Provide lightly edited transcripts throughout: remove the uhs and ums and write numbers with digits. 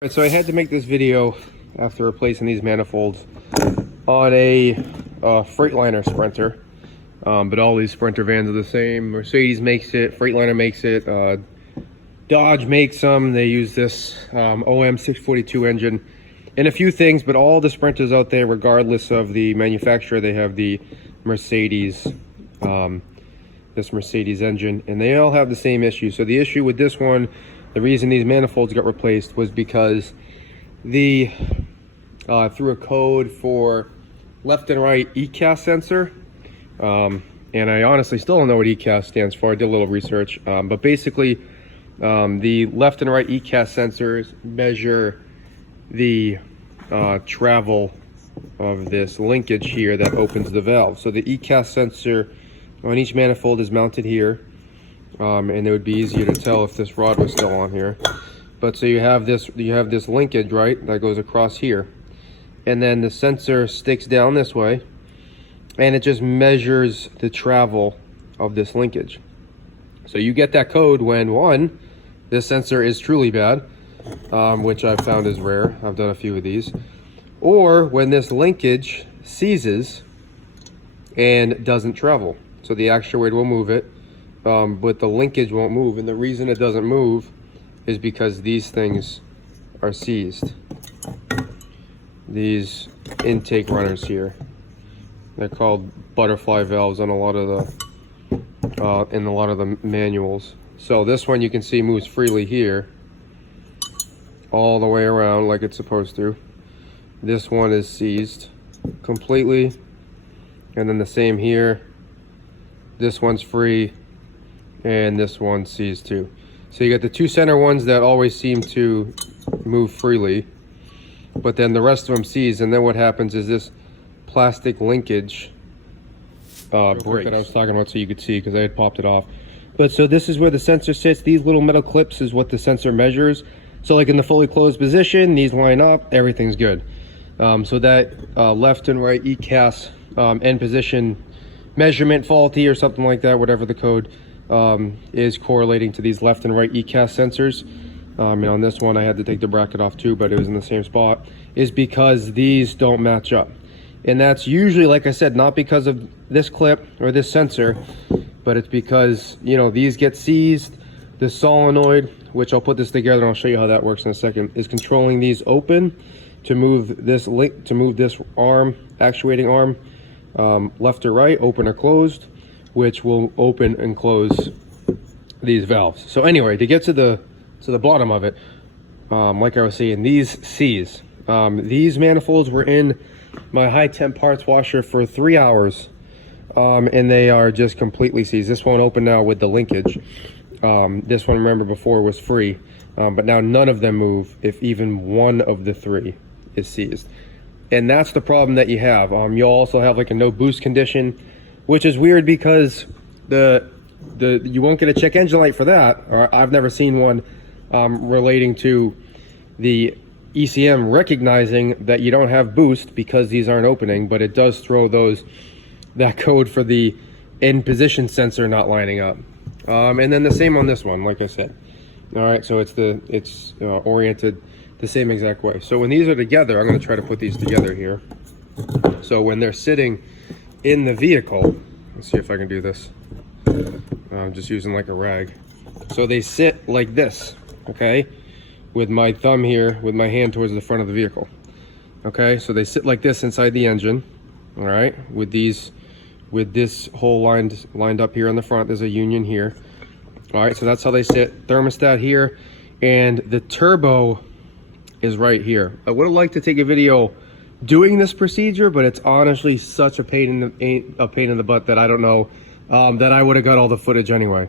Alright, so I had to make this video after replacing these manifolds on a Freightliner Sprinter, but all these Sprinter vans are the same. Mercedes makes it, Freightliner makes it, Dodge makes them. They use this OM642 engine and a few things, but all the Sprinters out there, regardless of the manufacturer, they have the Mercedes, this Mercedes engine, and they all have the same issue. So the issue with this one, the reason these manifolds got replaced was because the through a code for left and right EKAS sensor, and I honestly still don't know what EKAS stands for. I did a little research, but basically the left and right EKAS sensors measure the travel of this linkage here that opens the valve. So the EKAS sensor on each manifold is mounted here. And it would be easier to tell if this rod was still on here. But so you have this linkage, right, that goes across here, and then the sensor sticks down this way, and it just measures the travel of this linkage. So you get that code when, one, this sensor is truly bad, which I've found is rare. I've done a few of these. Or when this linkage seizes and doesn't travel. So the actuator will move it, but the linkage won't move. And the reason it doesn't move is because these things are seized. These intake runners here, they're called butterfly valves on a lot of the in a lot of the manuals. So this one you can see moves freely here all the way around like it's supposed to. This one is seized completely, and then the same here. This one's free, and this one sees too. So you got the two center ones that always seem to move freely, but then the rest of them seize. And then what happens is this plastic linkage breaks that I was talking about, so you could see because I had popped it off. But so this is where the sensor sits. These little metal clips is what the sensor measures. So like in the fully closed position, these line up, everything's good. So that left and right EKAS end position measurement faulty or something like that, whatever the code is correlating to these left and right EKAS sensors. And on this one I had to take the bracket off too, but it was in the same spot, is because these don't match up. And that's usually, like I said, not because of this clip or this sensor, but it's because, you know, these get seized. The solenoid, which I'll put this together and I'll show you how that works in a second, is controlling these open to move this link, to move this arm, actuating arm, left or right, open or closed, which will open and close these valves. So anyway, to get to the bottom of it, like I was saying, these seize. These manifolds were in my high temp parts washer for 3 hours, and they are just completely seized. This won't open now with the linkage. This one, remember, before was free, but now none of them move if even one of the three is seized. And that's the problem that you have. You'll also have like a no boost condition, which is weird because you won't get a check engine light for that, or I've never seen one relating to the ECM recognizing that you don't have boost because these aren't opening, but it does throw that code for the in position sensor not lining up. And then the same on this one, like I said. All right, so it's oriented the same exact way. So when these are together, I'm going to try to put these together here. So when they're sitting in the vehicle, let's see if I can do this. I'm just using like a rag. So they sit like this, okay? With my thumb here, with my hand towards the front of the vehicle. Okay, so they sit like this inside the engine, all right? With this hole lined up here on the front, there's a union here. All right, so that's how they sit. Thermostat here, and the turbo is right here. I would have liked to take a video doing this procedure, but it's honestly such a pain in the butt that I don't know that I would have got all the footage anyway.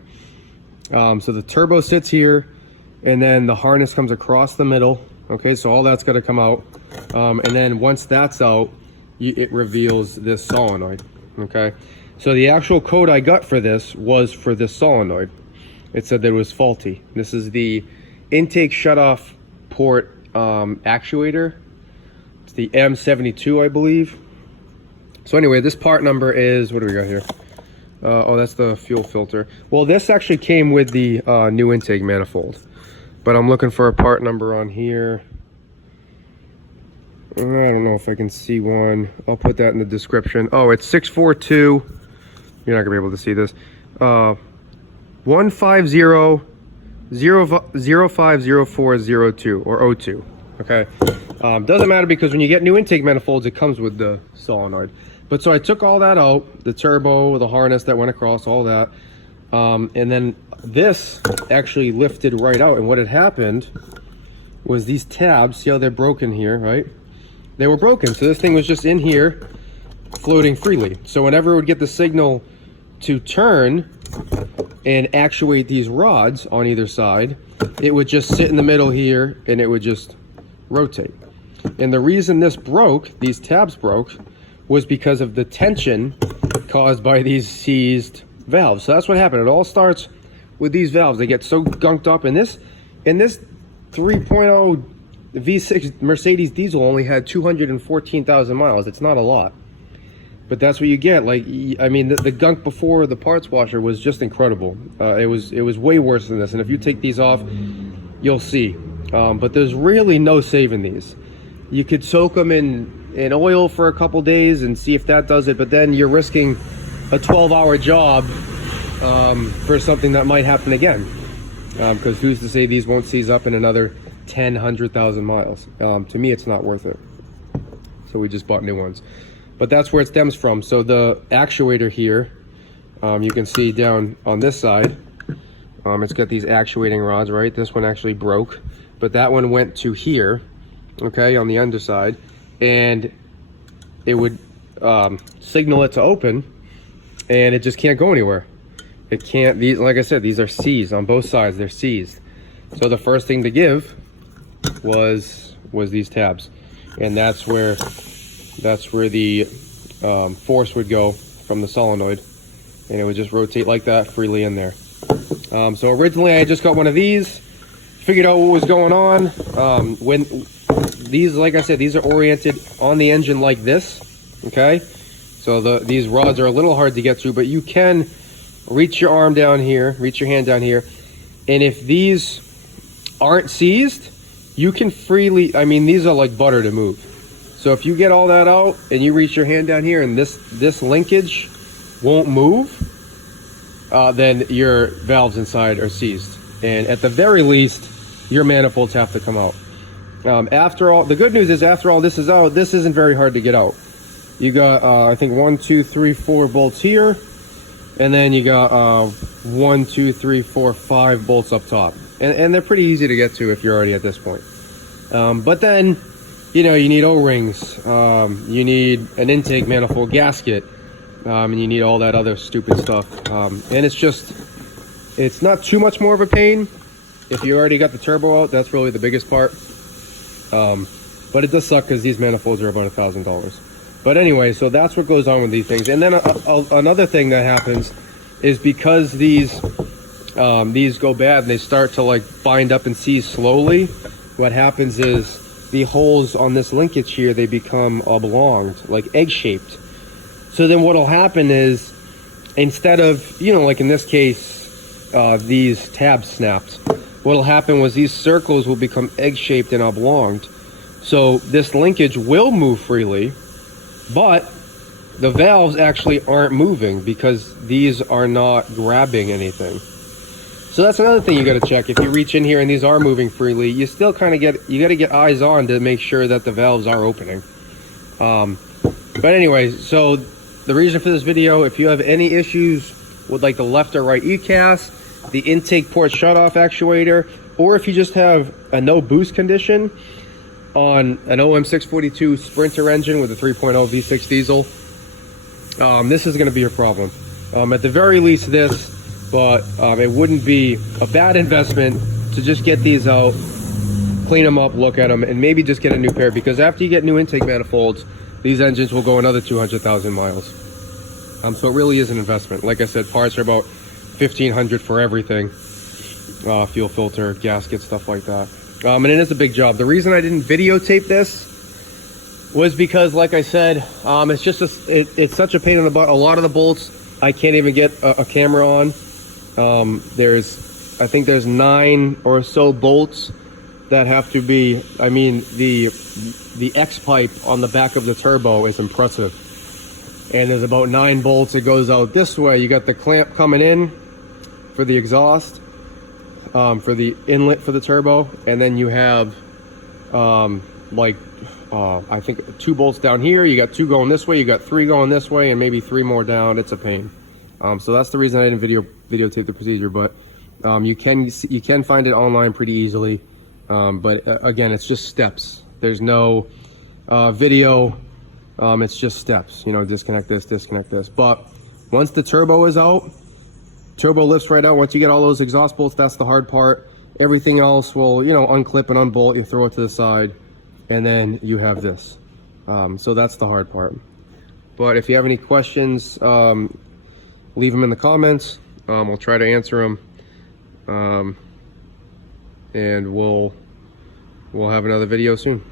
So the turbo sits here, and then the harness comes across the middle. Okay, so all that's got to come out, and then once that's out, it reveals this solenoid. Okay, so the actual code I got for this was for this solenoid. It said that it was faulty. This is the intake shutoff port actuator. It's the OM642, I believe. So anyway, this part number is, what do we got here? Oh, that's the fuel filter. Well, this actually came with the new intake manifold, but I'm looking for a part number on here. don't know if I can see one. I'll put that in the description. Oh, it's 642. You're not gonna be able to see this. 150-050402 or 02. Okay. Doesn't matter because when you get new intake manifolds, it comes with the solenoid. But so I took all that out, the turbo, the harness that went across, all that. And then this actually lifted right out. And what had happened was these tabs, see how they're broken here, right? They were broken. So this thing was just in here floating freely. So whenever it would get the signal to turn and actuate these rods on either side, it would just sit in the middle here and it would just rotate. And the reason this broke, these tabs broke, was because of the tension caused by these seized valves. So that's what happened. It all starts with these valves. They get so gunked up, and this 3.0 V6 Mercedes diesel only had 214,000 miles. It's not a lot, but that's what you get. Like, I mean, the gunk before the parts washer was just incredible. It was way worse than this. And if you take these off, you'll see. But there's really no saving these. You could soak them in oil for a couple days and see if that does it, but then you're risking a 12-hour job for something that might happen again. Because who's to say these won't seize up in another 10, 100,000 miles? To me, it's not worth it. So we just bought new ones. But that's where it stems from. So the actuator here, you can see down on this side, it's got these actuating rods, right? This one actually broke, but that one went to here, okay, on the underside, and it would signal it to open, and it just can't go anywhere. It can't. These, like I said, these are seized on both sides. They're seized. So the first thing to give was these tabs, and that's where the force would go from the solenoid, and it would just rotate like that freely in there. So originally I just got one of these, figured out what was going on. When these, like I said, these are oriented on the engine like this, okay? So these rods are a little hard to get to, but you can reach your arm down here, reach your hand down here, and if these aren't seized, you can freely, I mean, these are like butter to move. So if you get all that out and you reach your hand down here and this linkage won't move, then your valves inside are seized. And at the very least, your manifolds have to come out. After all, the good news is after all this is out, this isn't very hard to get out. You got, I think 1, 2, 3, 4 bolts here. And then you got 1, 2, 3, 4, 5 bolts up top. And they're pretty easy to get to if you're already at this point. But then, you know, you need O-rings. You need an intake manifold gasket. And you need all that other stupid stuff. And it's not too much more of a pain. If you already got the turbo out, that's really the biggest part. But it does suck because these manifolds are about $1,000. But anyway, so that's what goes on with these things. And then another thing that happens is because these go bad and they start to like bind up and seize slowly, what happens is the holes on this linkage here, they become oblonged, like egg-shaped. So then what'll happen is, instead of, you know, like in this case, these tabs snapped, what'll happen was these circles will become egg-shaped and oblonged. So this linkage will move freely, but the valves actually aren't moving because these are not grabbing anything. So that's another thing you got to check. If you reach in here and these are moving freely, you still kind of you got to get eyes on to make sure that the valves are opening. But anyway, so the reason for this video, if you have any issues with like the left or right EKAS, the intake port shutoff actuator, or if you just have a no boost condition on an OM642 Sprinter engine with a 3.0 V6 diesel, this is going to be your problem. At the very least this, but it wouldn't be a bad investment to just get these out, clean them up, look at them, and maybe just get a new pair, because after you get new intake manifolds, these engines will go another 200,000 miles. So it really is an investment. Like I said, parts are about $1,500 for everything. Fuel filter, gasket, stuff like that. And it is a big job. The reason I didn't videotape this was because, like I said, it's just it's such a pain in the butt. A lot of the bolts I can't even get a camera on. I think there's 9 or so bolts that have to be, I mean, the X pipe on the back of the turbo is impressive. And there's about 9 bolts. It goes out this way. You got the clamp coming in for the exhaust, for the inlet for the turbo, and then you have I think 2 bolts down here. You got 2 going this way, you got 3 going this way, and maybe 3 more down. It's a pain. So that's the reason I didn't videotape the procedure, but you can find it online pretty easily. But again, it's just steps. There's no video. It's just steps, you know, disconnect this. But once the turbo is out, turbo lifts right out. Once you get all those exhaust bolts, that's the hard part. Everything else will, you know, unclip and unbolt. You throw it to the side, and then you have this. So that's the hard part. But if you have any questions, leave them in the comments. I'll try to answer them. And we'll have another video soon.